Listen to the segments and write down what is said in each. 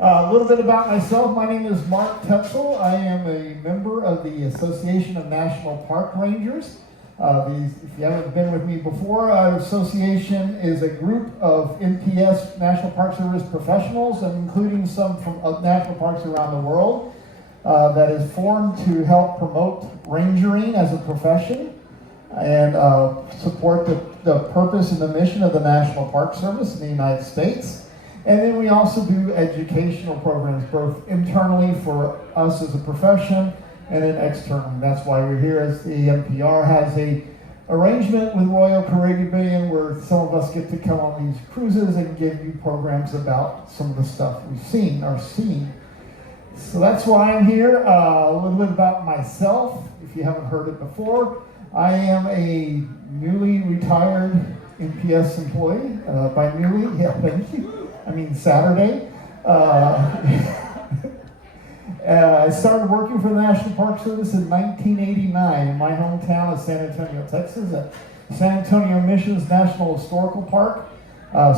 A little bit about myself. My name is Mark Tezel. I am a member of the Association of National Park Rangers. If you haven't been with me before, our association is a group of NPS, National Park Service professionals, and including some from national parks around the world, that is formed to help promote rangering as a profession and support the purpose and the mission of the National Park Service in the United States. And then we also do educational programs, both internally for us as a profession and then externally. That's why we're here, as the NPR has a arrangement with Royal Caribbean where some of us get to come on these cruises and give you programs about some of the stuff we've seen or seen. So that's why I'm here. A little bit about myself, if you haven't heard it before. I am a newly retired NPS employee. By newly, yeah, thank you. I mean Saturday. I started working for the National Park Service in 1989 in my hometown of San Antonio, Texas, at San Antonio Missions National Historical Park.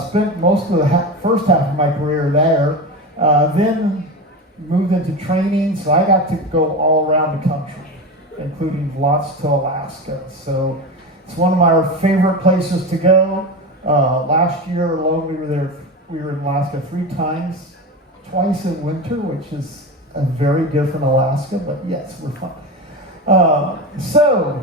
Spent most of the first half of my career there. Then moved into training, so I got to go all around the country, including lots to Alaska. So it's one of my favorite places to go. Last year alone, we were in Alaska 3 times, twice in winter, which is a very different Alaska, but yes, we're fun. So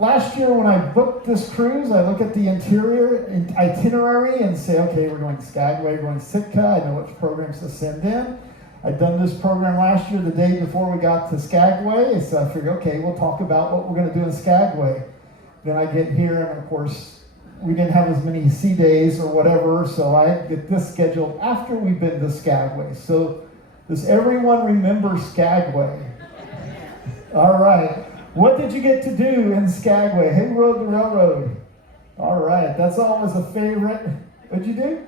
last year when I booked this cruise, I look at the interior itinerary and say, okay, we're going to Skagway, we're going to Sitka, I know which programs to send in. I'd done this program last year, the day before we got to Skagway, so I figured, okay, we'll talk about what we're going to do in Skagway. Then I get here, and of course, we didn't have as many sea days or whatever, so I get this scheduled after we've been to Skagway. So does everyone remember Skagway? All right. What did you get to do in Skagway? Who rode the railroad? All right. That's always a favorite. What'd you do?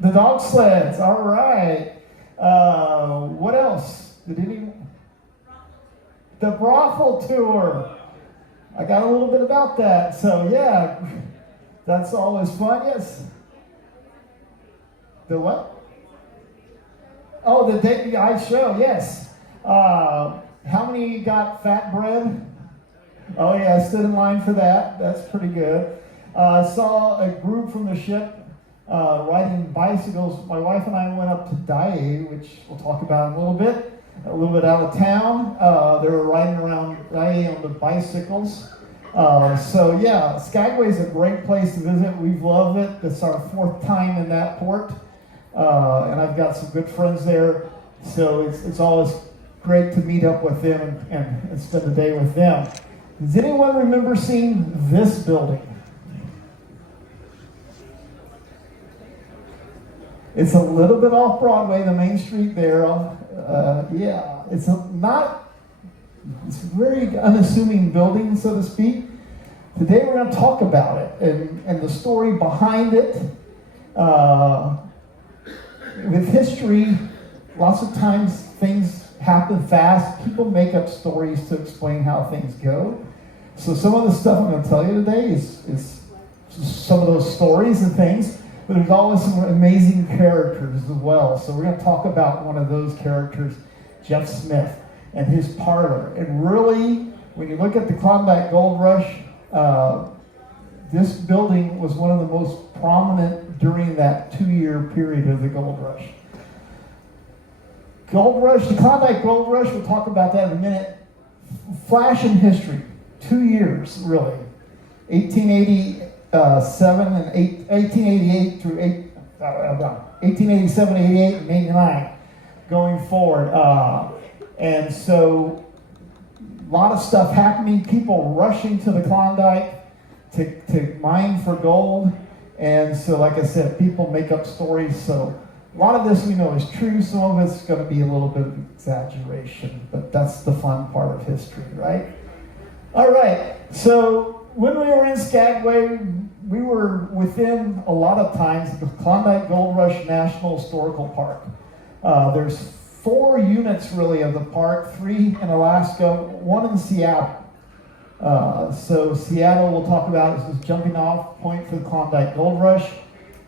The dog sleds. All right. What else? The brothel tour. I got a little bit about that. So yeah, that's always fun. Yes. The what? Oh, the Daily Eye show, yes. How many got fat bread? Oh yeah, I stood in line for that. That's pretty good. I saw a group from the ship riding bicycles. My wife and I went up to Daiei, which we'll talk about in a little bit out of town. They were riding around Daiei on the bicycles. So yeah, Skagway is a great place to visit. We've loved it. It's our 4th time in that port. And I've got some good friends there, so it's always great to meet up with them and spend the day with them. Does anyone remember seeing this building? It's a little bit off Broadway, the main street there. Yeah, it's a very unassuming building, so to speak. Today we're going to talk about it and the story behind it. With history, lots of times things happen fast. People make up stories to explain how things go. So some of the stuff I'm going to tell you today is some of those stories and things, but there's always some amazing characters as well. So we're going to talk about one of those characters, Jeff Smith, and his Parlor. And really, when you look at the Klondike Goldrush, this building was one of the most prominent during that 2-year period of the Gold Rush. The Klondike Gold Rush, we'll talk about that in a minute. Flash in history, 2 years really. 1888 through 1887, 88, and 89 going forward. And so a lot of stuff happening, people rushing to the Klondike to mine for gold. And so, like I said, people make up stories. So a lot of this we know is true. Some of it's going to be a little bit of exaggeration, but that's the fun part of history, right? All right. So when we were in Skagway, we were within a lot of times the Klondike Goldrush National Historical Park. There's 4 units really of the park, 3 in Alaska, 1 in Seattle. So Seattle, we'll talk about, is this jumping off point for the Klondike Gold Rush.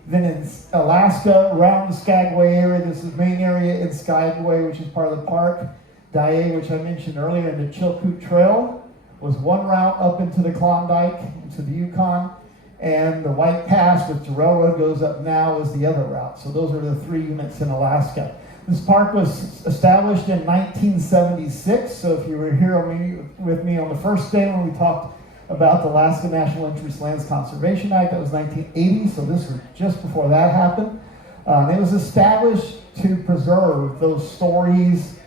Then in Alaska, around the Skagway area, this is the main area in Skagway, which is part of the park. Dye, which I mentioned earlier, and the Chilkoot Trail was one route up into the Klondike, into the Yukon. And the White Pass, which the railroad goes up now, is the other route. So those are the 3 units in Alaska. This park was established in 1976. So if you were here with me on the first day when we talked about the Alaska National Interest Lands Conservation Act, that was 1980. So this was just before that happened. It was established to preserve those stories,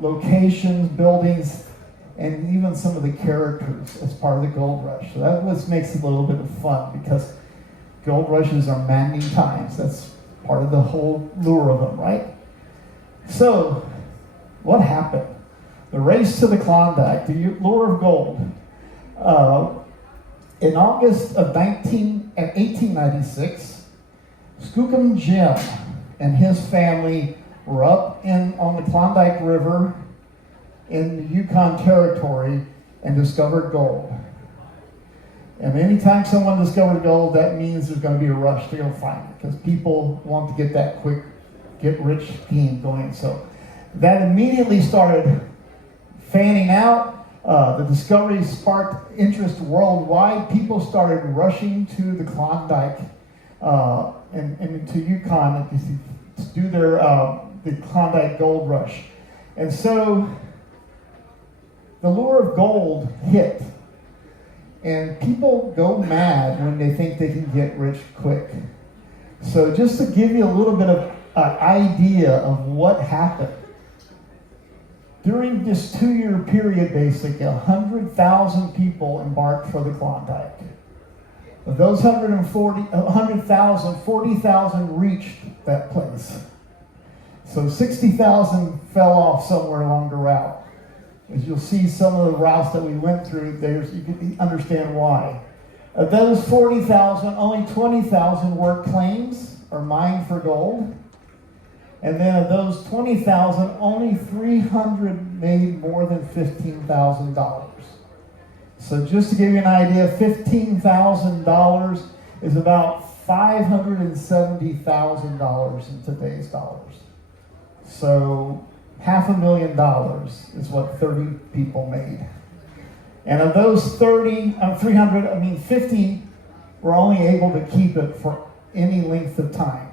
locations, buildings, and even some of the characters as part of the gold rush. So that what makes it a little bit of fun, because gold rushes are maddening times. That's part of the whole lure of them, right? So, what happened? The race to the Klondike, the lure of gold. In August of 1896, Skookum Jim and his family were up on the Klondike River in the Yukon Territory and discovered gold. And anytime someone discovered gold, that means there's going to be a rush to go find it, because people want to get that quick get-rich scheme going. So that immediately started fanning out. The discovery sparked interest worldwide. People started rushing to the Klondike and to Yukon to do the Klondike Gold Rush. And so the lure of gold hit, and people go mad when they think they can get rich quick. So just to give you a little bit of an idea of what happened, during this 2-year period, basically, 100,000 people embarked for the Klondike. Of those 100,000, 40,000 reached that place. So 60,000 fell off somewhere along the route. As you'll see some of the routes that we went through, you can understand why. Of those 40,000, only 20,000 were claims or mined for gold. And then of those 20,000, only 300 made more than $15,000. So just to give you an idea, $15,000 is about $570,000 in today's dollars. So $500,000 is what 30 people made. And of those 50 were only able to keep it for any length of time.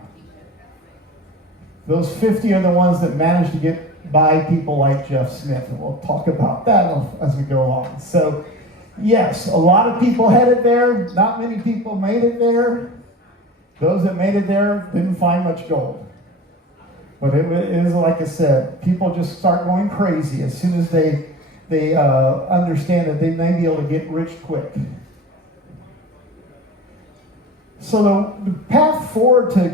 Those 50 are the ones that managed to get by people like Jeff Smith, and we'll talk about that as we go along. So, yes, a lot of people headed there. Not many people made it there. Those that made it there didn't find much gold. But it is, like I said, people just start going crazy as soon as they understand that they may be able to get rich quick. So the path forward to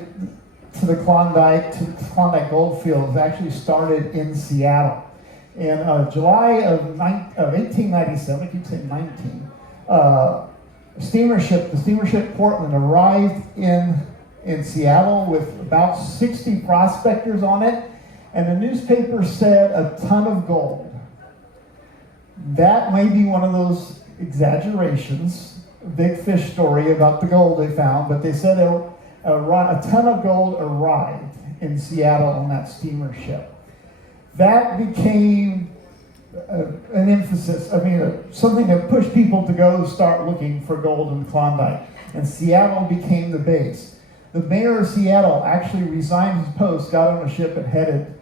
the Klondike gold fields actually started in Seattle. In July of 1897, I keep saying 19, the steamership Portland arrived in Seattle with about 60 prospectors on it, and the newspaper said a ton of gold. That may be one of those exaggerations, big fish story about the gold they found, but they said a ton of gold arrived in Seattle on that steamer ship. That became an emphasis, something that pushed people to go start looking for gold in Klondike. And Seattle became the base. The mayor of Seattle actually resigned his post, got on a ship, and headed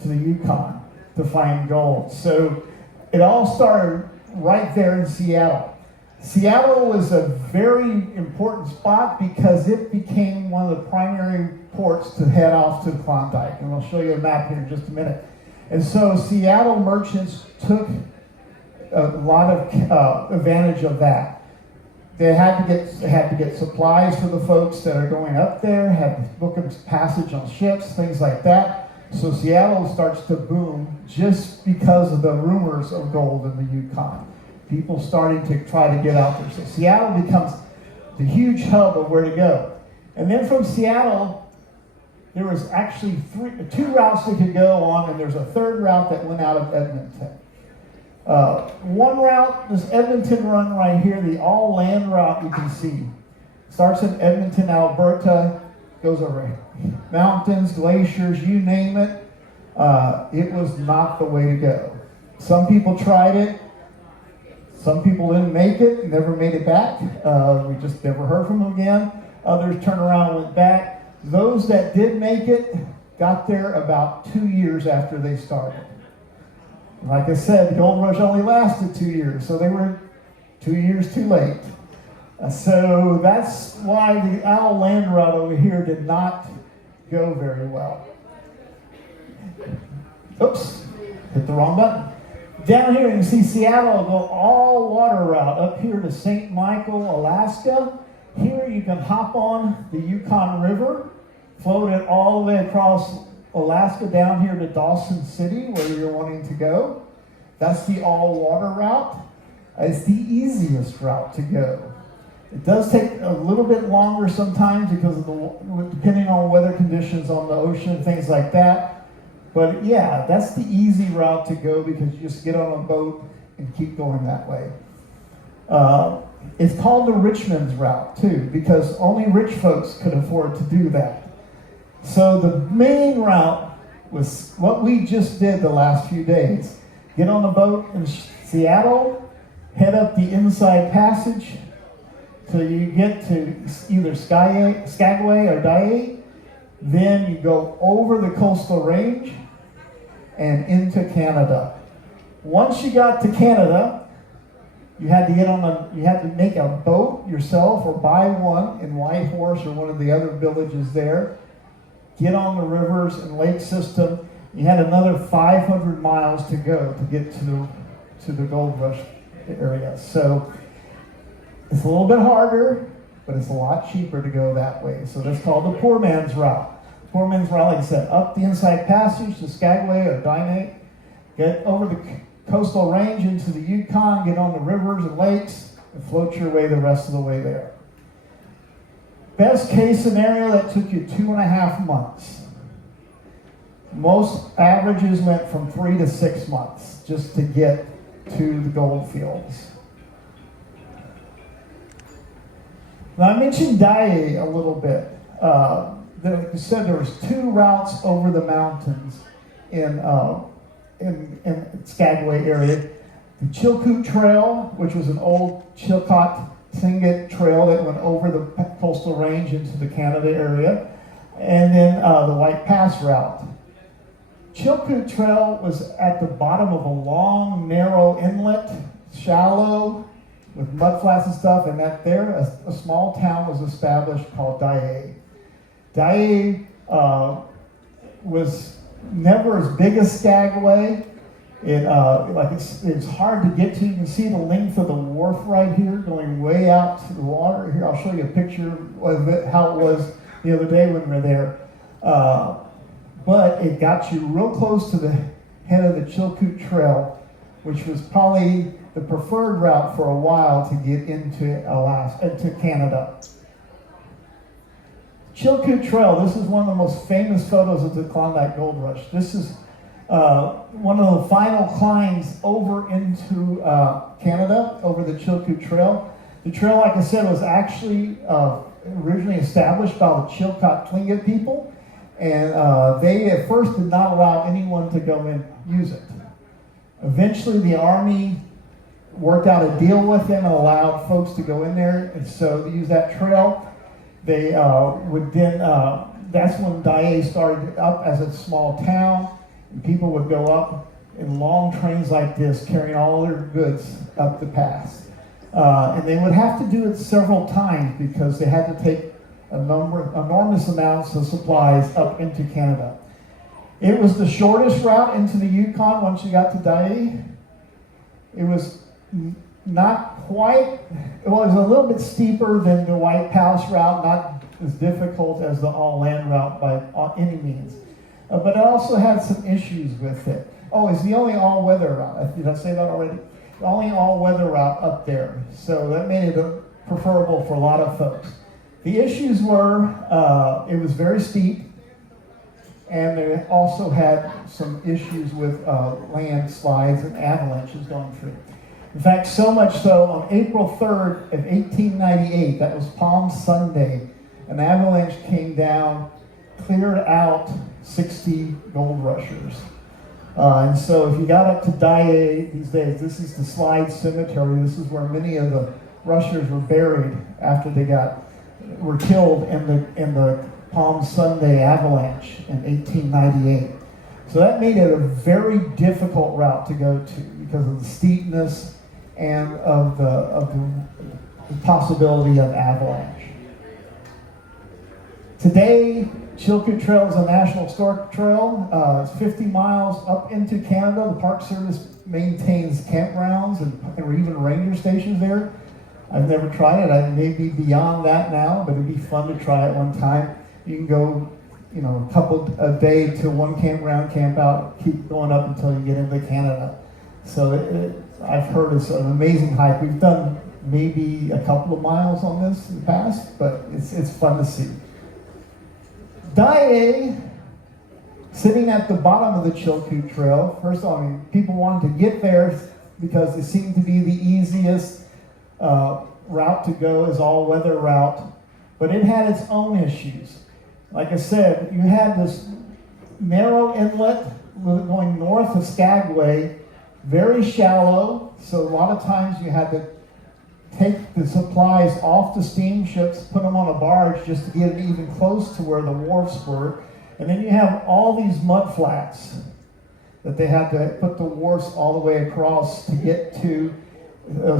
to the Yukon to find gold. So it all started right there in Seattle. Seattle was a very important spot because it became one of the primary ports to head off to the Klondike. And I'll show you a map here in just a minute. And so Seattle merchants took a lot of advantage of that. They had to get supplies for the folks that are going up there, had to book a passage on ships, things like that. So Seattle starts to boom just because of the rumors of gold in the Yukon. People starting to try to get out there. So Seattle becomes the huge hub of where to go. And then from Seattle, there was actually two routes they could go on, and there's a third route that went out of Edmonton. One route, this Edmonton run right here, the all-land route you can see, starts in Edmonton, Alberta, goes over mountains, glaciers, you name it. It was not the way to go. Some people tried it. Some people didn't make it, never made it back. We just never heard from them again. Others turned around and went back. Those that did make it got there about 2 years after they started. Like I said, the gold rush only lasted 2 years, so they were 2 years too late. So that's why the owl land route over here did not go very well. Oops, hit the wrong button. Down here you can see Seattle go all water route up here to St. Michael, Alaska. Here you can hop on the Yukon River, float it all the way across Alaska down here to Dawson City where you're wanting to go. That's the all water route. It's the easiest route to go. It does take a little bit longer sometimes because of depending on weather conditions on the ocean, things like that. But yeah, that's the easy route to go because you just get on a boat and keep going that way. It's called the Richmond's route too because only rich folks could afford to do that. So the main route was what we just did the last few days. Get on the boat in Seattle, head up the Inside Passage till you get to either Skagway or Daiei. Then you go over the coastal range and into Canada. Once you got to Canada, you had to make a boat yourself or buy one in Whitehorse or one of the other villages there. Get on the rivers and lake system. You had another 500 miles to go to get to the Gold Rush area. So it's a little bit harder, but it's a lot cheaper to go that way. So that's called the poor man's route. Poor man's route, like I said, up the Inside Passage to Skagway or Daiei, get over the coastal range into the Yukon, get on the rivers and lakes, and float your way the rest of the way there. Best case scenario, that took you 2.5 months. Most averages went from 3 to 6 months just to get to the gold fields. Now I mentioned Daiei a little bit. Like I said, there was 2 routes over the mountains in Skagway area. The Chilkoot Trail, which was an old Chilkat Tlingit trail that went over the coastal range into the Canada area, and then the White Pass route. Chilkoot Trail was at the bottom of a long, narrow inlet, shallow, with mudflats and stuff, and that there, a small town was established called Daiei. Daiei was never as big as Skagway. It's hard to get to. You can see the length of the wharf right here going way out to the water. Here, I'll show you a picture of it, how it was the other day when we were there. But it got you real close to the head of the Chilkoot Trail, which was probably the preferred route for a while to get into Canada. Chilkoot Trail, this is one of the most famous photos of the Klondike Goldrush. This is one of the final climbs over into Canada, over the Chilkoot Trail. The trail, like I said, was actually originally established by the Chilkat Tlingit people, and they at first did not allow anyone to go and use it. Eventually, the Army worked out a deal with them and allowed folks to go in there, and so they used that trail. They would then, that's when Daiei started up as a small town, and people would go up in long trains like this, carrying all their goods up the pass. And they would have to do it several times because they had to take enormous amounts of supplies up into Canada. It was the shortest route into the Yukon once you got to Daiei. It was not quite, it was a little bit steeper than the White Pass route, not as difficult as the all-land route by any means. But it also had some issues with it. Oh, it's the only all-weather route. Did I say that already? The only all-weather route up there. So that made it preferable for a lot of folks. The issues were, it was very steep, and they also had some issues with landslides and avalanches going through. In fact, so much so, on April 3rd of 1898, that was Palm Sunday, an avalanche came down, cleared out 60 gold rushers. And so if you got up to Dye these days, this is the Slide Cemetery. This is where many of the rushers were buried after they were killed in the Palm Sunday avalanche in 1898. So that made it a very difficult route to go to because of the steepness and of the possibility of avalanche. Today, Chilkoot Trail is a National Historic Trail. It's 50 miles up into Canada. The Park Service maintains campgrounds and even ranger stations there. I've never tried it. I may be beyond that now, but it'd be fun to try it one time. You can go, a day to one campground, camp out, keep going up until you get into Canada. So I've heard it's an amazing hike. We've done maybe a couple of miles on this in the past, but it's fun to see. Dye, sitting at the bottom of the Chilkoot Trail, first of all, people wanted to get there because it seemed to be the easiest route to go, is all-weather route, but it had its own issues. Like I said, you had this narrow inlet going north of Skagway, very shallow, so a lot of times you had to take the supplies off the steamships, put them on a barge just to get it even close to where the wharfs were. And then you have all these mud flats that they had to put the wharfs all the way across to get to,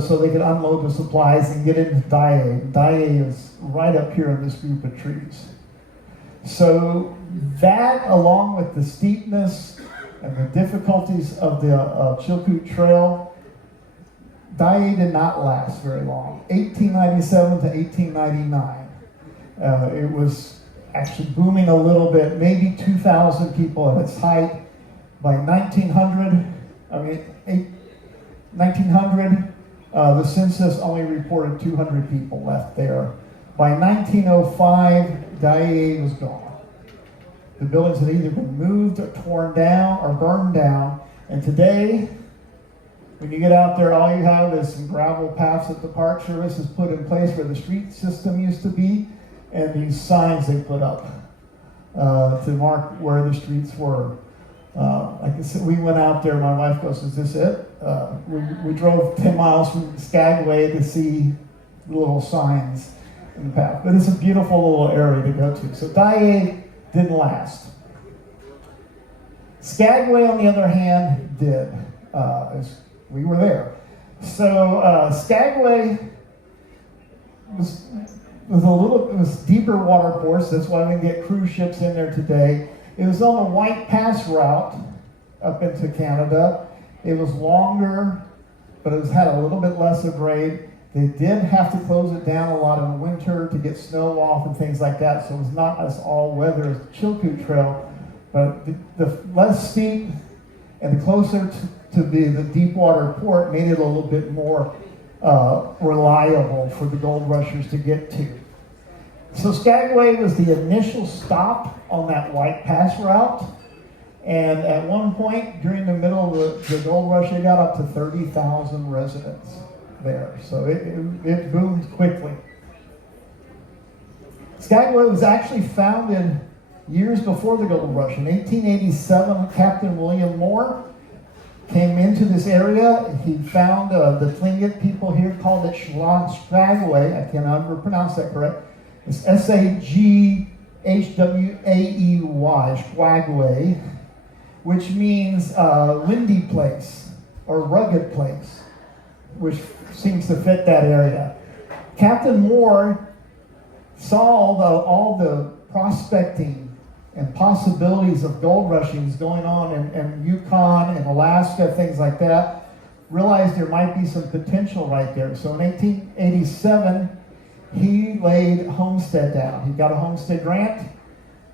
so they could unload the supplies and get into Dye. Dye is right up here in this group of trees. So that, along with the steepness and the difficulties of the Chilkoot Trail, Dye did not last very long. 1897 to 1899. It was actually booming a little bit, maybe 2,000 people at its height. By 1900, the census only reported 200 people left there. By 1905, Dye was gone. The buildings had either been moved or torn down or burned down. And today, when you get out there, all you have is some gravel paths that the Park Service has put in place where the street system used to be, and these signs they put up to mark where the streets were. Like I said, we went out there, my wife goes, "Is this it?" We drove 10 miles from Skagway to see the little signs in the path. But it's a beautiful little area to go to. So Dye didn't last. Skagway, on the other hand, did. We were there. So Skagway was deeper water course. That's why we can get cruise ships in there today. It was on the White Pass route up into Canada. It was longer, but it had a little bit less of grade. They did have to close it down a lot in the winter to get snow off and things like that, so it was not as all-weather as the Chilkoot Trail, but the less steep and the closer to the deep water port made it a little bit more reliable for the gold rushers to get to. So Skagway was the initial stop on that White Pass route, and at one point during the middle of the gold rush, it got up to 30,000 residents there. So it boomed quickly. Skagway was actually founded years before the gold rush. In 1887, Captain William Moore came into this area. He found the Tlingit people here called it Skagway. I can't ever pronounce that correct. It's Saghwaey, Skagway, which means windy place or rugged place, which seems to fit that area. Captain Moore saw all the prospecting and possibilities of gold rushings going on in Yukon and Alaska, things like that, realized there might be some potential right there. So in 1887, he laid homestead down. He got a homestead grant,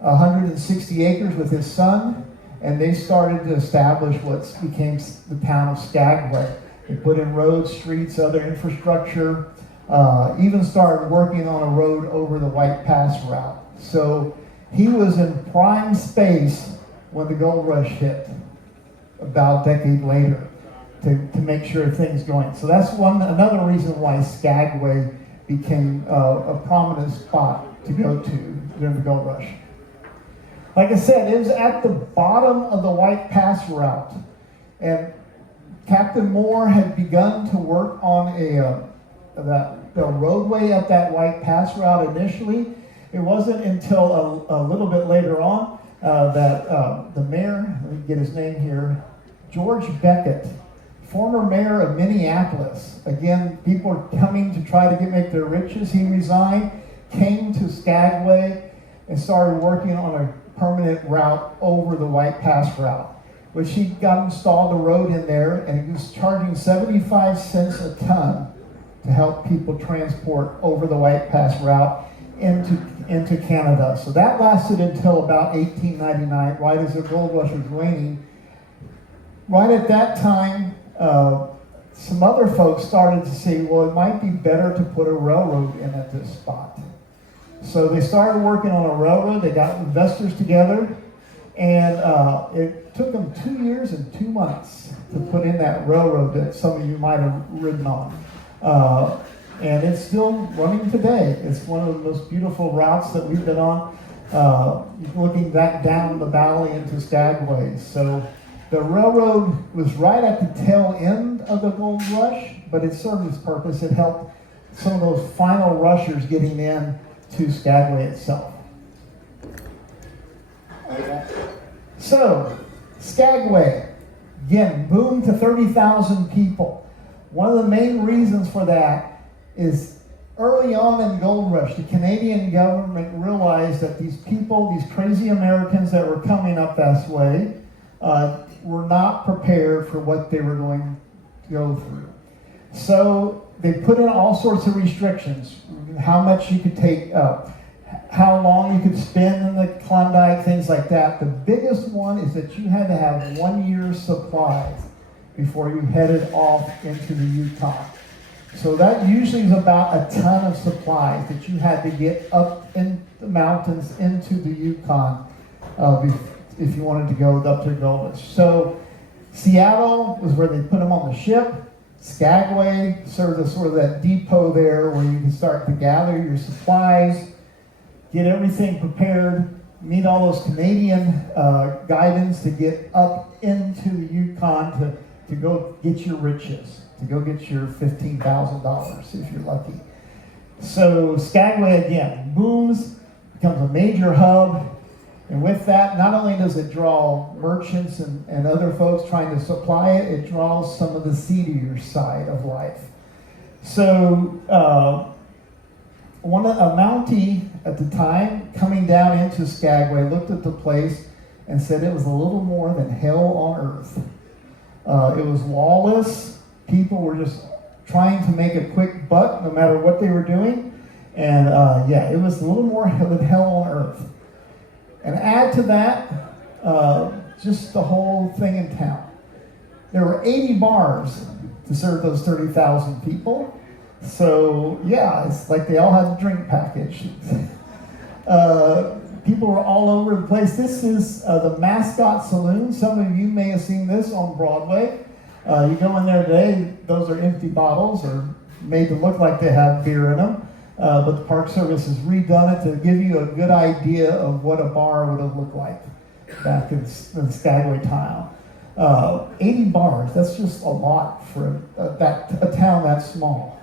160 acres with his son, and they started to establish what became the town of Skagway. They put in roads, streets, other infrastructure, even started working on a road over the White Pass route. So he was in prime space when the gold rush hit, about a decade later, to make sure things going. So that's another reason why Skagway became a prominent spot to go to during the gold rush. Like I said, it was at the bottom of the White Pass route, and Captain Moore had begun to work on the roadway up that White Pass route initially. It wasn't until a little bit later on that the mayor, let me get his name here, George Beckett, former mayor of Minneapolis. Again, people are coming to try to make their riches. He resigned, came to Skagway, and started working on a permanent route over the White Pass route, which he got installed a road in there, and he was charging 75 cents a ton to help people transport over the White Pass route into Canada. So that lasted until about 1899, right as the gold rush was waning. Right at that time, some other folks started to say, well, it might be better to put a railroad in at this spot. So they started working on a railroad. They got investors together, and it took them 2 years and 2 months to put in that railroad that some of you might have ridden on. And it's still running today. It's one of the most beautiful routes that we've been on, looking back down the valley into Skagway. So the railroad was right at the tail end of the gold rush, but it served its purpose. It helped some of those final rushers getting in to Skagway itself. So, Skagway, again, boomed to 30,000 people. One of the main reasons for that is early on in the gold rush, the Canadian government realized that these people, these crazy Americans that were coming up this way, were not prepared for what they were going to go through. So they put in all sorts of restrictions, how much you could take up, how long you could spend in the Klondike, things like that. The biggest one is that you had to have 1 year's supplies before you headed off into the Yukon. So that usually is about a ton of supplies that you had to get up in the mountains into the Yukon if you wanted to go up to Goldrush. So Seattle was where they put them on the ship. Skagway served as sort of that depot there where you can start to gather your supplies, get everything prepared, meet all those Canadian guidance to get up into the Yukon to go get your riches, to go get your $15,000 if you're lucky. So Skagway again booms, becomes a major hub, and with that, not only does it draw merchants and other folks trying to supply it, it draws some of the seedier side of life. So a Mountie at the time coming down into Skagway looked at the place and said it was a little more than hell on earth. It was lawless. People were just trying to make a quick buck no matter what they were doing. And it was a little more than hell on earth. And add to that, just the whole thing in town. There were 80 bars to serve those 30,000 people. So, it's like they all had a drink package. People were all over the place. This is the Mascot Saloon. Some of you may have seen this on Broadway. You go in there today, those are empty bottles or made to look like they have beer in them. But the Park Service has redone it to give you a good idea of what a bar would have looked like back in Skagway town. 80 bars, that's just a lot for a town that small.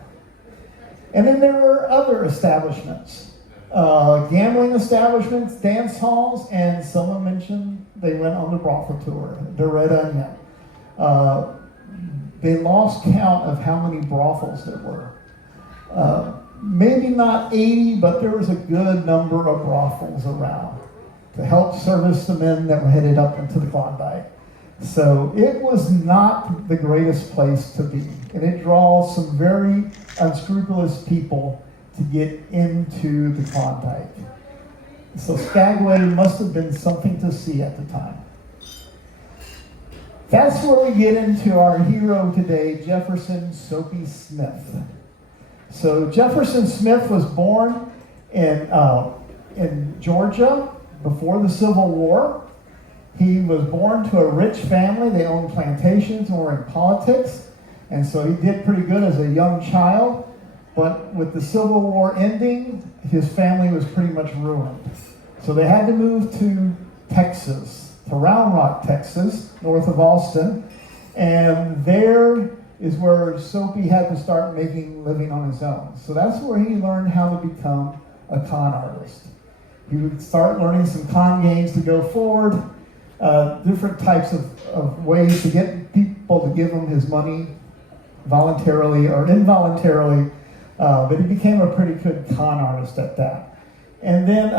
And then there were other establishments, gambling establishments, dance halls, and someone mentioned they went on the brothel tour, the Red Onion. They lost count of how many brothels there were. Maybe not 80, but there was a good number of brothels around to help service the men that were headed up into the Klondike. So it was not the greatest place to be. And it draws some very unscrupulous people to get into the Klondike. So Skagway must have been something to see at the time. That's where we get into our hero today, Jefferson Soapy Smith. So Jefferson Smith was born in Georgia before the Civil War. He was born to a rich family. They owned plantations and were in politics. And so he did pretty good as a young child. But with the Civil War ending, his family was pretty much ruined. So they had to move to Texas, to Round Rock, Texas, north of Austin. And there is where Soapy had to start making a living on his own. So that's where he learned how to become a con artist. He would start learning some con games to go forward, different types of ways to get people to give him his money voluntarily or involuntarily, but he became a pretty good con artist at that. And then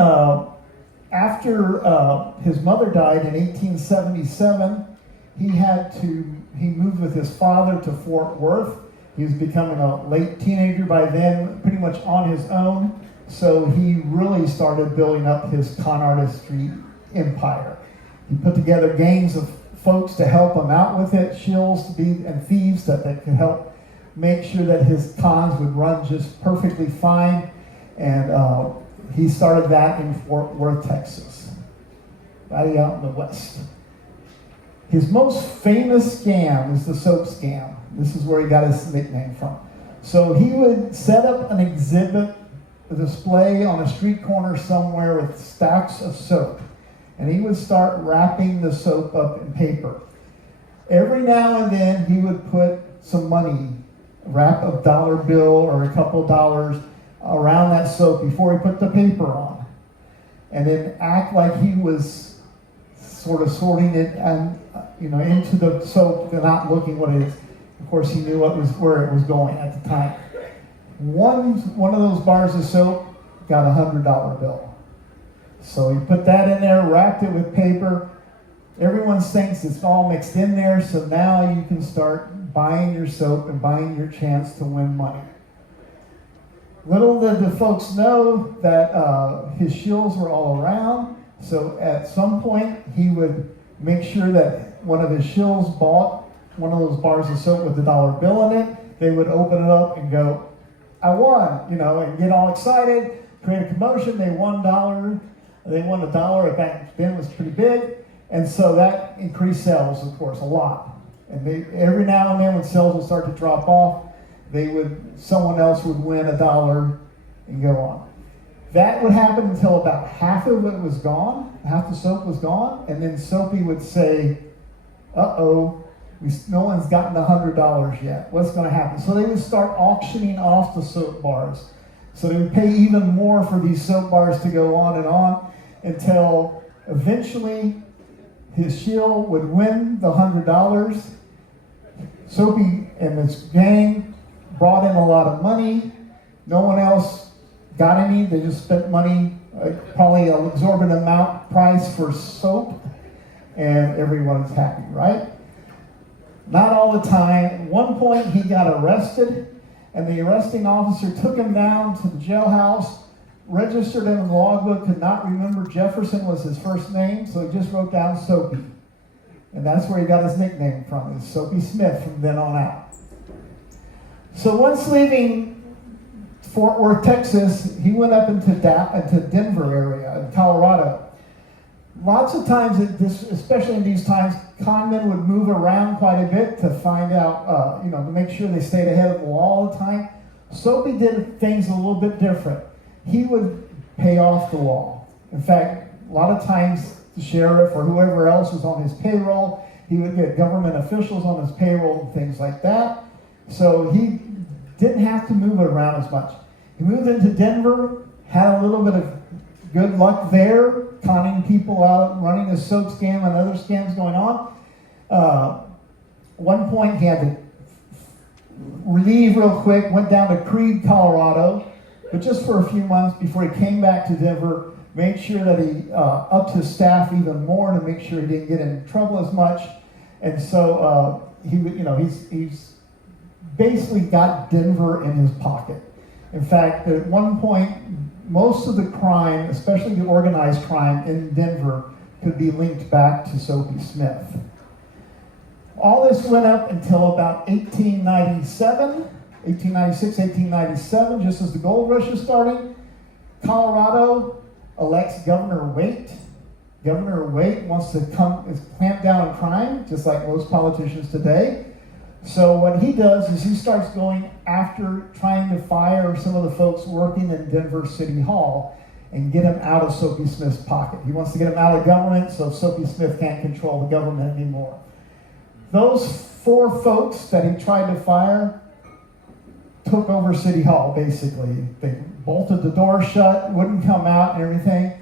after his mother died in 1877, he moved with his father to Fort Worth. He was becoming a late teenager by then, pretty much on his own. So he really started building up his con artistry empire. He put together gangs of folks to help him out with it, shills and thieves that could help make sure that his cons would run just perfectly fine. And he started that in Fort Worth, Texas, right out in the west. His most famous scam is the soap scam. This is where he got his nickname from. So he would set up an exhibit, a display on a street corner somewhere with stacks of soap. And he would start wrapping the soap up in paper. Every now and then he would put some money, wrap a dollar bill or a couple of dollars around that soap before he put the paper on. And then act like he was sort of sorting it and into the soap and not looking what it is. Of course, he knew where it was going at the time. One of those bars of soap got a $100 bill. So he put that in there, wrapped it with paper. Everyone thinks it's all mixed in there, so now you can start buying your soap and buying your chance to win money. Little did the folks know that his shills were all around, so at some point he would make sure that one of his shills bought one of those bars of soap with a dollar bill in it. They would open it up and go, I won, and get all excited, create a commotion. They won $1. They won $1. Back then was pretty big. And so that increased sales, of course, a lot. And every now and then when sales would start to drop off, someone else would win $1 and go on. That would happen until about half of it was gone, half the soap was gone, and then Soapy would say, uh-oh, no one's gotten the $100 yet. What's going to happen? So they would start auctioning off the soap bars. So they would pay even more for these soap bars to go on until eventually his shill would win the $100. Soapy and his gang brought in a lot of money. No one else got any. They just spent money, probably an exorbitant price for soap, and everyone's happy, right? Not all the time. At one point, he got arrested, and the arresting officer took him down to the jailhouse, registered him in the logbook, could not remember Jefferson was his first name, so he just wrote down Soapy. And that's where he got his nickname from, is Soapy Smith from then on out. So once leaving Fort Worth, Texas, he went up into Denver area in Colorado. Lots of times, especially in these times, conmen would move around quite a bit to find out, to make sure they stayed ahead of the law all the time. Soapy did things a little bit different. He would pay off the law. In fact, a lot of times the sheriff or whoever else was on his payroll, he would get government officials on his payroll and things like that. So he didn't have to move it around as much. He moved into Denver, had a little bit of good luck there, conning people out, running a soap scam and other scams going on. One point he had to leave real quick, went down to Creed, Colorado, but just for a few months before he came back to Denver, made sure that he upped his staff even more to make sure he didn't get in trouble as much. And so he's basically got Denver in his pocket. In fact, at one point, most of the crime, especially the organized crime in Denver, could be linked back to Soapy Smith. All this went up until about 1896, 1897, just as the gold rush is starting. Colorado elects Governor Waite. Governor Waite wants to clamp down on crime, just like most politicians today. So what he does is he starts going after trying to fire some of the folks working in Denver City Hall and get him out of Soapy Smith's pocket. He wants to get him out of government so Soapy Smith can't control the government anymore. Those 4 folks that he tried to fire took over City Hall, basically. They bolted the door shut, wouldn't come out and everything.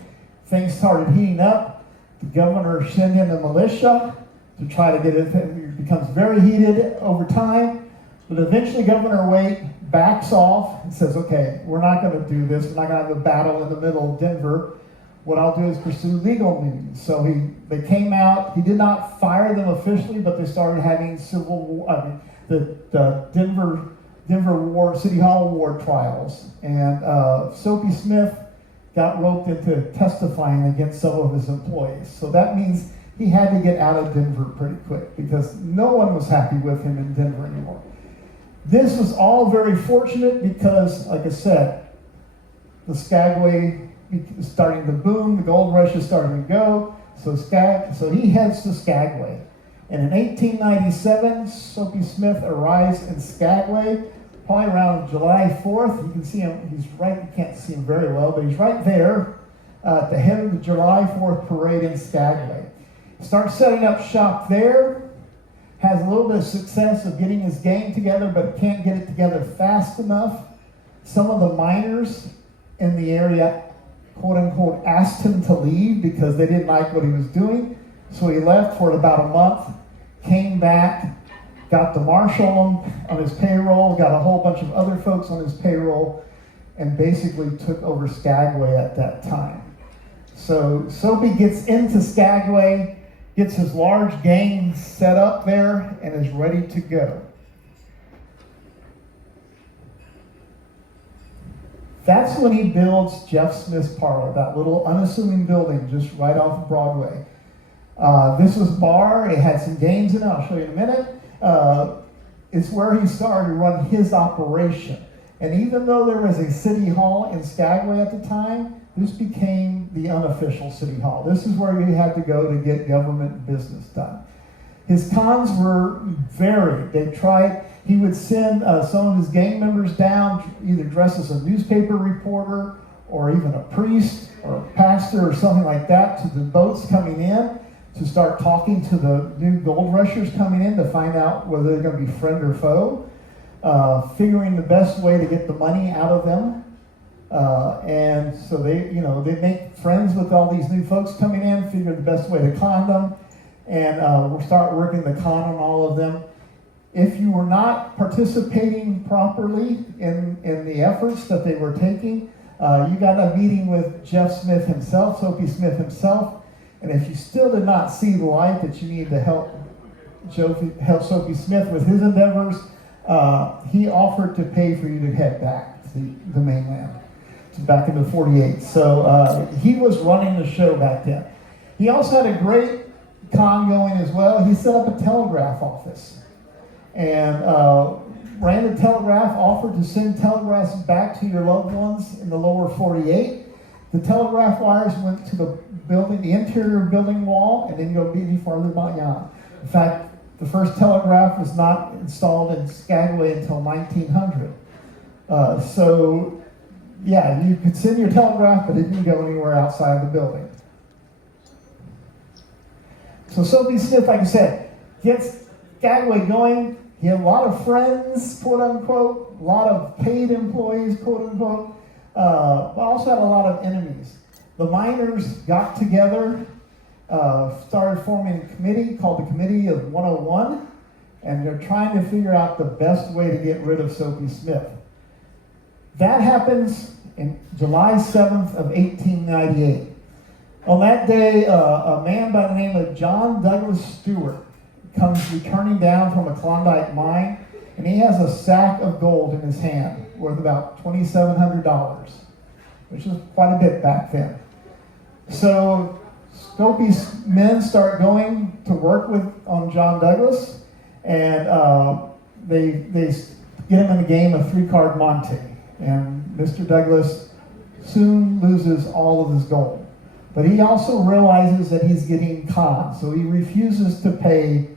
Things started heating up. The governor sent in a militia to try to get it. It becomes very heated over time. But eventually Governor Waite backs off and says, okay, we're not going to do this. We're not going to have a battle in the middle of Denver. What I'll do is pursue legal means. So they came out. He did not fire them officially, but they started having the Denver Ward, City Hall Ward trials. And Soapy Smith got roped into testifying against some of his employees. So that means he had to get out of Denver pretty quick because no one was happy with him in Denver anymore. This was all very fortunate because, like I said, the Skagway is starting to boom, the gold rush is starting to go, so he heads to Skagway. And in 1897, Soapy Smith arrives in Skagway, probably around July 4th. You can see him, you can't see him very well, but he's right there at the head of the July 4th parade in Skagway. Starts setting up shop there, has a little bit of success of getting his gang together, but can't get it together fast enough. Some of the miners in the area, quote unquote, asked him to leave because they didn't like what he was doing. So he left for about a month, came back, got the marshal on his payroll, got a whole bunch of other folks on his payroll, and basically took over Skagway at that time. So Soapy gets into Skagway, gets his large gang set up there, and is ready to go. That's when he builds Jeff Smith's Parlor, that little unassuming building just right off of Broadway. This was bar, it had some games in it, I'll show you in a minute. It's where he started to run his operation. And even though there was a city hall in Skagway at the time, this became the unofficial city hall. This is where you had to go to get government business done. His cons were varied. He would send some of his gang members down, either dressed as a newspaper reporter or even a priest or a pastor or something like that, to the boats coming in to start talking to the new gold rushers coming in to find out whether they're going to be friend or foe, figuring the best way to get the money out of them. And so they make friends with all these new folks coming in, figure the best way to con them, and we'll start working the con on all of them. If you were not participating properly in the efforts that they were taking, you got a meeting with Jeff Smith himself, Soapy Smith himself, and if you still did not see the light that you needed to help Soapy Smith with his endeavors, he offered to pay for you to head back to the mainland, back into 48. So he was running the show back then. He also had a great con going as well. He set up a telegraph office and ran the telegraph, offered to send telegraphs back to your loved ones in the lower 48. The telegraph wires went to the interior building wall, and then go any farther beyond. In fact, the first telegraph was not installed in Skagway until 1900. Yeah, you could send your telegraph, but it didn't go anywhere outside the building. So Soapy Smith, like I said, gets Skagway going. He had a lot of friends, quote unquote, a lot of paid employees, quote unquote, but also had a lot of enemies. The miners got together, started forming a committee called the Committee of 101, and they're trying to figure out the best way to get rid of Soapy Smith. That happens in July 7th of 1898. On that day, a man by the name of John Douglas Stewart comes returning down from a Klondike mine, and he has a sack of gold in his hand, worth about $2,700, which is quite a bit back then. So Soapy's men start going to work on John Douglas, and they get him in a game of three-card Monte. And Mr. Douglas soon loses all of his gold. But he also realizes that he's getting conned, so he refuses to pay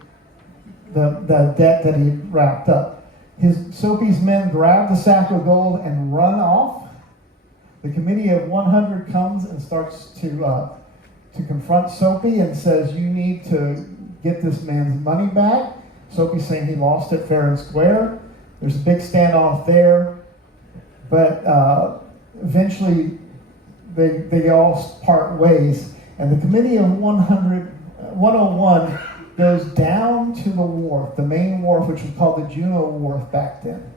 the debt that he wrapped up. Soapy's men grab the sack of gold and run off. The committee of 100 comes and starts to confront Soapy and says, you need to get this man's money back. Soapy's saying he lost it fair and square. There's a big standoff there. But eventually they all part ways. And the committee of 101 goes down to the wharf, the main wharf, which was called the Juneau Wharf back then.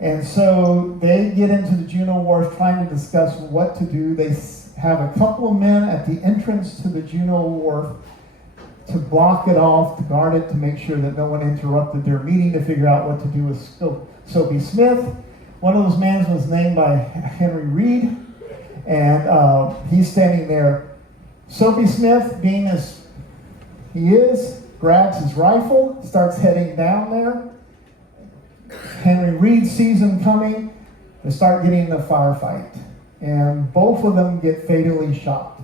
And so they get into the Juneau Wharf trying to discuss what to do. They have a couple of men at the entrance to the Juneau Wharf to block it off, to guard it, to make sure that no one interrupted their meeting, to figure out what to do with Soapy Smith. One of those men was named by Henry Reed, and he's standing there. Soapy Smith, being as he is, grabs his rifle, starts heading down there. Henry Reed sees him coming. They start getting in a firefight, and both of them get fatally shot.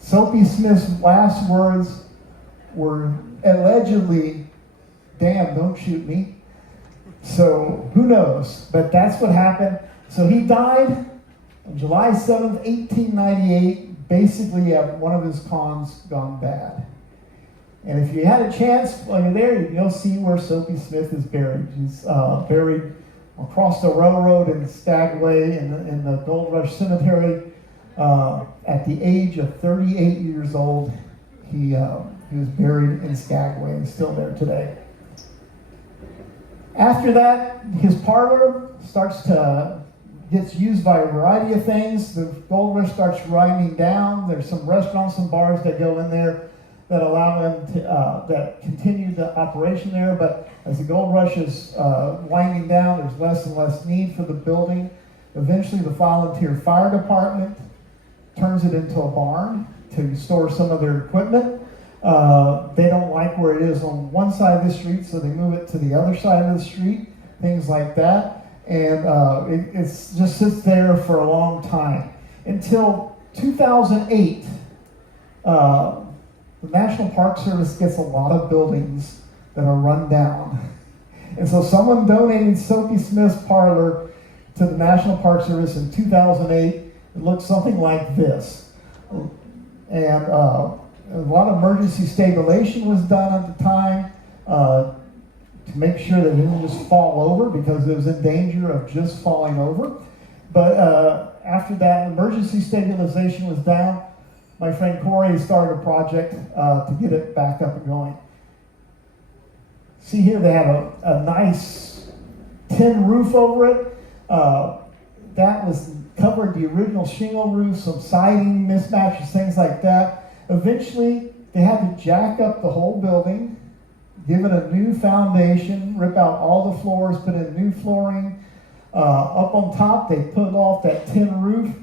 Soapy Smith's last words were allegedly, "Damn, don't shoot me." So who knows? But that's what happened. So he died on July 7th, 1898, basically at one of his cons gone bad. And if you had a chance while you're there, you'll see where Soapy Smith is buried. He's buried across the railroad in Skagway in the Goldrush Cemetery. At the age of 38 years old, he was buried in Skagway and still there today. After that, his parlor gets used by a variety of things. The Goldrush starts winding down. There's some restaurants and bars that go in there that allow them to that continue the operation there. But as the Goldrush is winding down, there's less and less need for the building. Eventually, the volunteer fire department turns it into a barn to store some of their equipment. They don't like where it is on one side of the street, so they move it to the other side of the street, things like that. And it just sits there for a long time. Until 2008, the National Park Service gets a lot of buildings that are run down. And so someone donated Soapy Smith's parlor to the National Park Service in 2008. It looked something like this. And a lot of emergency stabilization was done at the time to make sure that it didn't just fall over, because it was in danger of just falling over. But after that emergency stabilization was done, my friend Corey started a project to get it back up and going. See here, they have a nice tin roof over it. That was covered the original shingle roof, some siding mismatches, things like that. Eventually, they had to jack up the whole building, give it a new foundation, rip out all the floors, put in new flooring. Up on top, they put off that tin roof,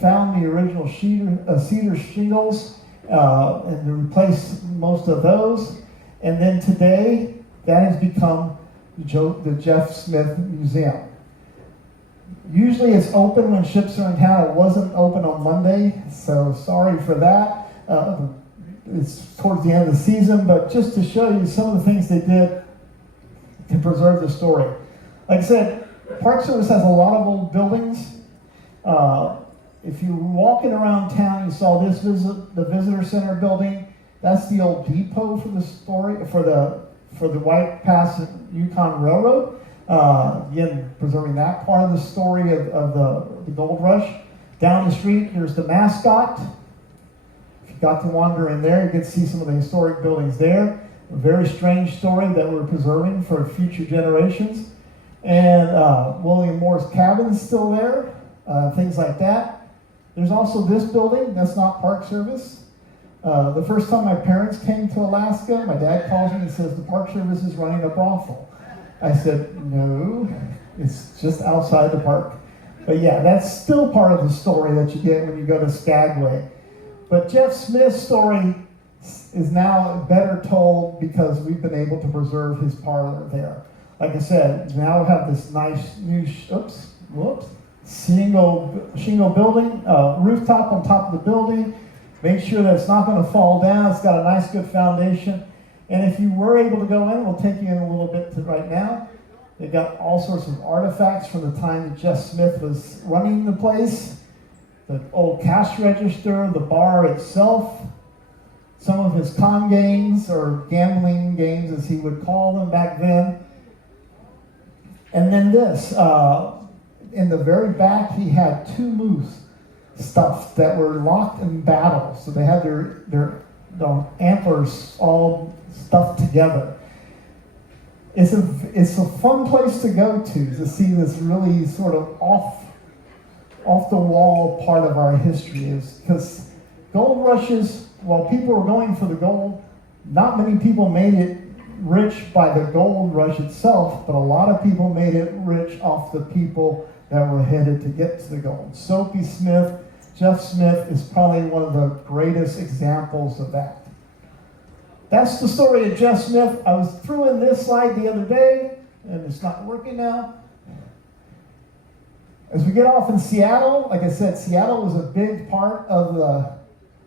found the original cedar shingles, and they replaced most of those. And then today, that has become the Jeff Smith Museum. Usually it's open when ships are in town. It wasn't open on Monday, so sorry for that. It's towards the end of the season, but just to show you some of the things they did to preserve the story. Like I said, Park Service has a lot of old buildings. If you're walking around town, you saw the visitor center building. That's the old depot for the White Pass Yukon Railroad. Again, preserving that part of the story of the Gold Rush. Down the street, there's the mascot. If you got to wander in there, you get to see some of the historic buildings there. A very strange story that we're preserving for future generations. And William Moore's cabin is still there, things like that. There's also this building, that's not Park Service. The first time my parents came to Alaska, my dad calls me and says, the Park Service is running a brothel. I said, no, it's just outside the park. But yeah, that's still part of the story that you get when you go to Skagway. But Jeff Smith's story is now better told because we've been able to preserve his parlor there. Like I said, now we have this nice new, shingle building, rooftop on top of the building. Make sure that it's not going to fall down. It's got a nice, good foundation. And if you were able to go in, we'll take you in a little bit to right now. They got all sorts of artifacts from the time that Jeff Smith was running the place. The old cash register, the bar itself, some of his con games, or gambling games as he would call them back then. And then this, in the very back, he had 2 moose stuffed that were locked in battle. So they had their antlers all stuffed together. It's a fun place to go to see this really sort of off the wall part of our history, is because gold rushes, while people were going for the gold, not many people made it rich by the gold rush itself, but a lot of people made it rich off the people that were headed to get to the gold. Soapy Smith, Jeff Smith is probably one of the greatest examples of that. That's the story of Jeff Smith. I was through in this slide the other day, and it's not working now. As we get off in Seattle, like I said, Seattle was a big part of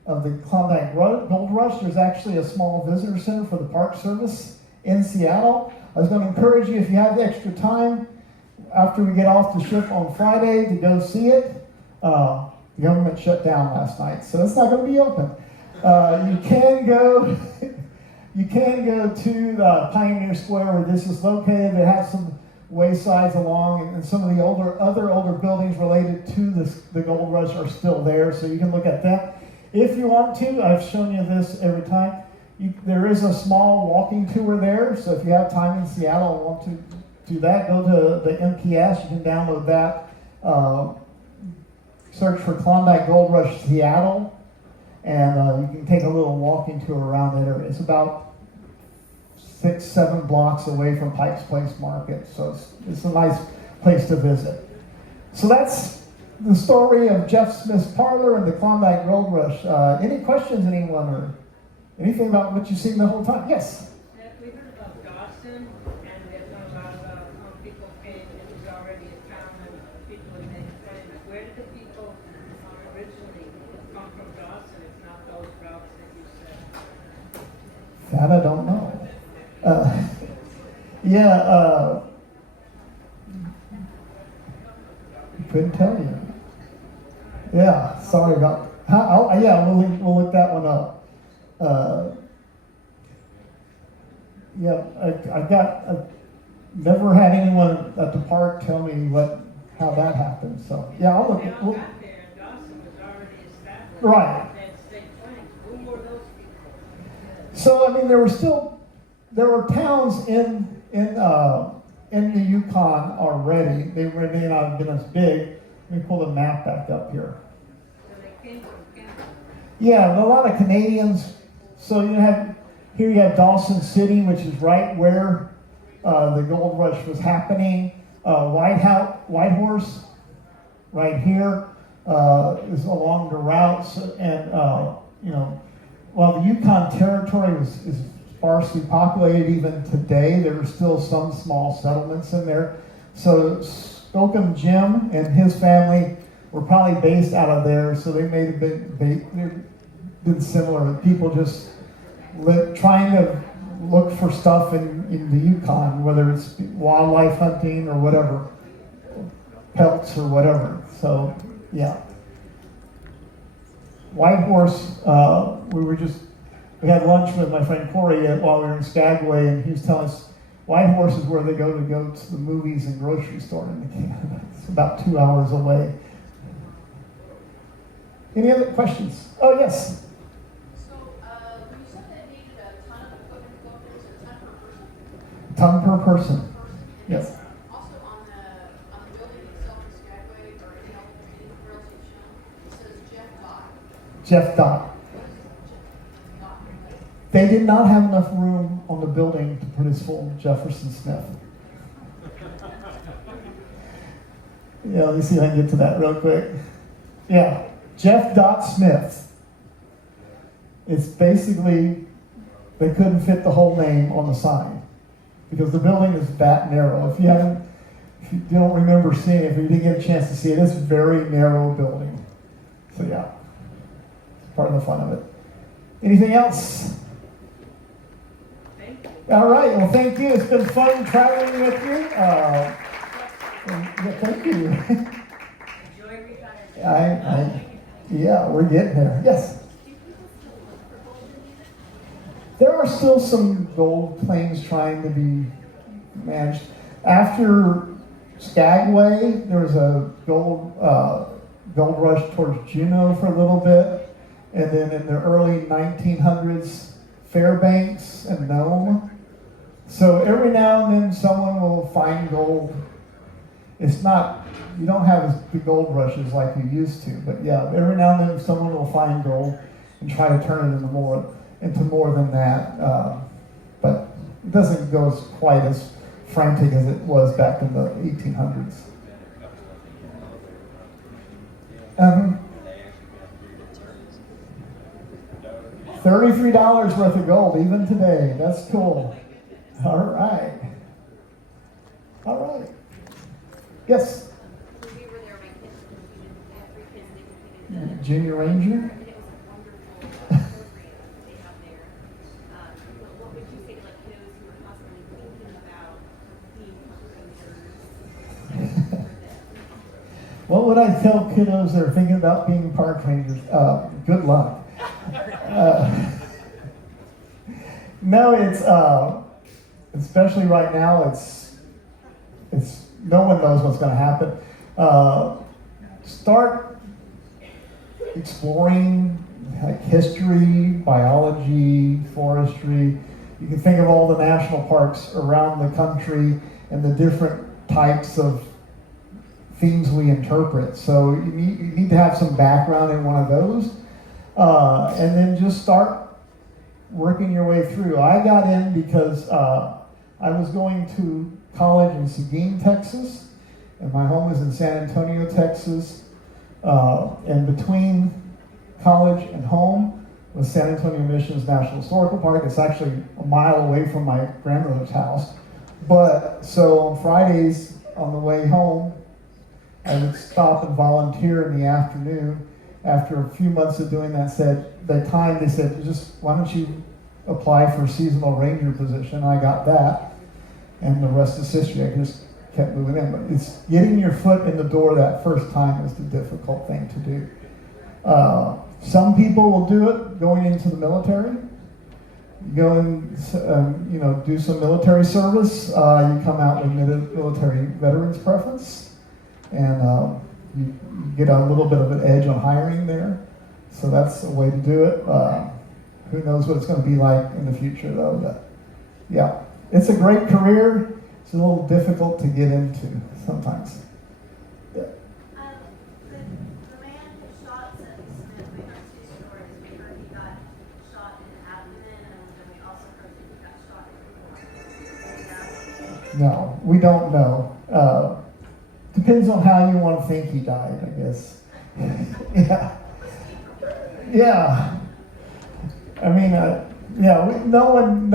the Klondike Gold Rush. There's actually a small visitor center for the Park Service in Seattle. I was going to encourage you, if you have the extra time, after we get off the ship on Friday, to go see it. The government shut down last night, so it's not going to be open. You can go. You can go to the Pioneer Square where this is located. They have some waysides along, and some of the other older buildings related to the Gold Rush are still there, so you can look at them. If you want to, I've shown you this every time. There is a small walking tour there, so if you have time in Seattle and want to do that, go to the MPS. You can download that. Search for Klondike Gold Rush Seattle, and you can take a little walking tour around that area. It's about 6-7 blocks away from Pike's Place Market, so it's a nice place to visit. So that's the story of Jeff Smith's Parlor and the Klondike Gold Rush. Any questions, anyone, or anything about what you've seen the whole time? Yes? We heard about Dawson, and there's not a lot about how people came. It was already a town, and people had made friends. Where did the people originally come from Dawson, if not those routes that you said? That I don't know. Couldn't tell you. Yeah, sorry about. We'll look that one up. I've never had anyone at the park tell me how that happened. So yeah, I'll look. Got there, and Dawson was already established. Right. That state claims. Who were those people? So I mean, there were towns in the Yukon already. They may not have been as big. Let me pull the map back up here. So they came from Canada. Yeah, a lot of Canadians. So you have Dawson City, which is right where the gold rush was happening. Whitehorse, right here, is along the routes, and while the Yukon Territory is sparsely populated even today, there are still some small settlements in there. So Skogum Jim and his family were probably based out of there, so they may have been similar. People just trying to look for stuff in the Yukon, whether it's wildlife hunting or whatever, pelts or whatever. So, yeah. Whitehorse, we had lunch with my friend Corey while we were in Skagway, and he was telling us Whitehorse is where they go to the movies and grocery store in Canada. It's about 2 hours away. Any other questions? Oh, yes. So, when you said they needed a ton of equipment to go up there, was it a Ton ton per person? per person. And Yes. also on the building itself in Skagway, or anything else you've shown, it says Jeff Dot. Jeff Dot. They did not have enough room on the building to put his full Jefferson Smith. Yeah, let me see if I can get to that real quick. Yeah, Jeff Dot Smith. It's basically, they couldn't fit the whole name on the sign because the building is that narrow. If you don't remember seeing it, if you didn't get a chance to see it, it's a very narrow building. So yeah, it's part of the fun of it. Anything else? All right, well, thank you. It's been fun traveling with you. Thank you. Enjoy retirement. Yeah, we're getting there. Yes. There are still some gold claims trying to be managed. After Skagway, there was a gold rush towards Juneau for a little bit, and then in the early 1900s, Fairbanks and Nome. So every now and then someone will find gold. It's not, you don't have the gold rushes like you used to, but yeah, every now and then someone will find gold and try to turn it into more than that. But it doesn't go as quite as frantic as it was back in the 1800s. $33 worth of gold, even today. That's cool. All right. Yes? When we were there, my kids competed, every kid they competed. Junior Ranger? And it was a wonderful program they have there. What would you say to like kiddos who are constantly thinking about being rangers? What would I tell kiddos that are thinking about being park rangers? Good luck. No, it's especially right now. It's no one knows what's going to happen. Start exploring like history, biology, forestry. You can think of all the national parks around the country and the different types of themes we interpret. So you need to have some background in one of those, and then just start working your way through. I got in because I was going to college in Seguin, Texas, and my home is in San Antonio, Texas. And between college and home was San Antonio Missions National Historical Park. It's actually a mile away from my grandmother's house. But so on Fridays on the way home, I would stop and volunteer in the afternoon. After a few months of doing that, they said, just why don't you apply for a seasonal ranger position? I got that, and the rest is history. I just kept moving in. But it's getting your foot in the door that first time is the difficult thing to do. Some people will do it going into the military. You go and do some military service. You come out with military veterans preference, and you get a little bit of an edge on hiring there. So that's a way to do it. Who knows what it's going to be like in the future, though. But yeah, it's a great career. It's a little difficult to get into sometimes. Yeah. The man who shot Soapy Smith, we heard two stories. We heard he got shot in the abdomen, and then we also heard that he got shot in the groin. No, we don't know. Depends on how you want to think he died, I guess. Yeah. I mean, no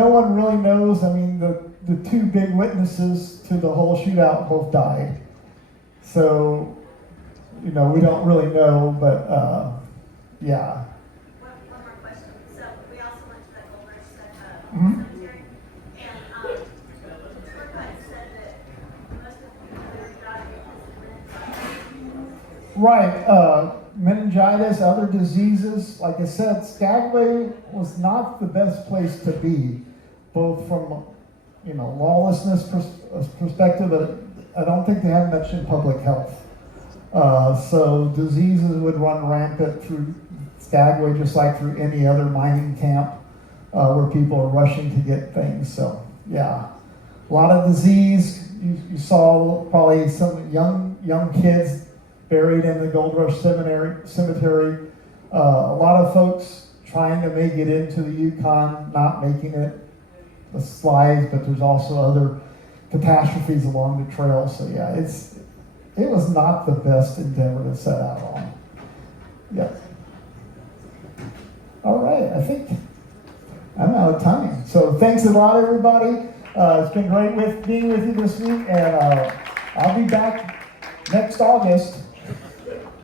one really knows. I mean, the two big witnesses to the whole shootout both died. So, we don't really know, but yeah. One more question. So we also went to that Goldrush Mhm. cemetery, and the tour guide said that most of the people who died because of Right. Meningitis, other diseases. Like I said, Skagway was not the best place to be, both from lawlessness perspective, but I don't think they have much in public health. So diseases would run rampant through Skagway, just like through any other mining camp where people are rushing to get things. So yeah, a lot of disease. You saw probably some young kids buried in the Goldrush Cemetery. A lot of folks trying to make it into the Yukon, not making it. The slides, but there's also other catastrophes along the trail. So yeah, it was not the best endeavor to set out on. Yes. All right, I think I'm out of time. So thanks a lot, everybody. It's been great being with you this week, and I'll be back next August.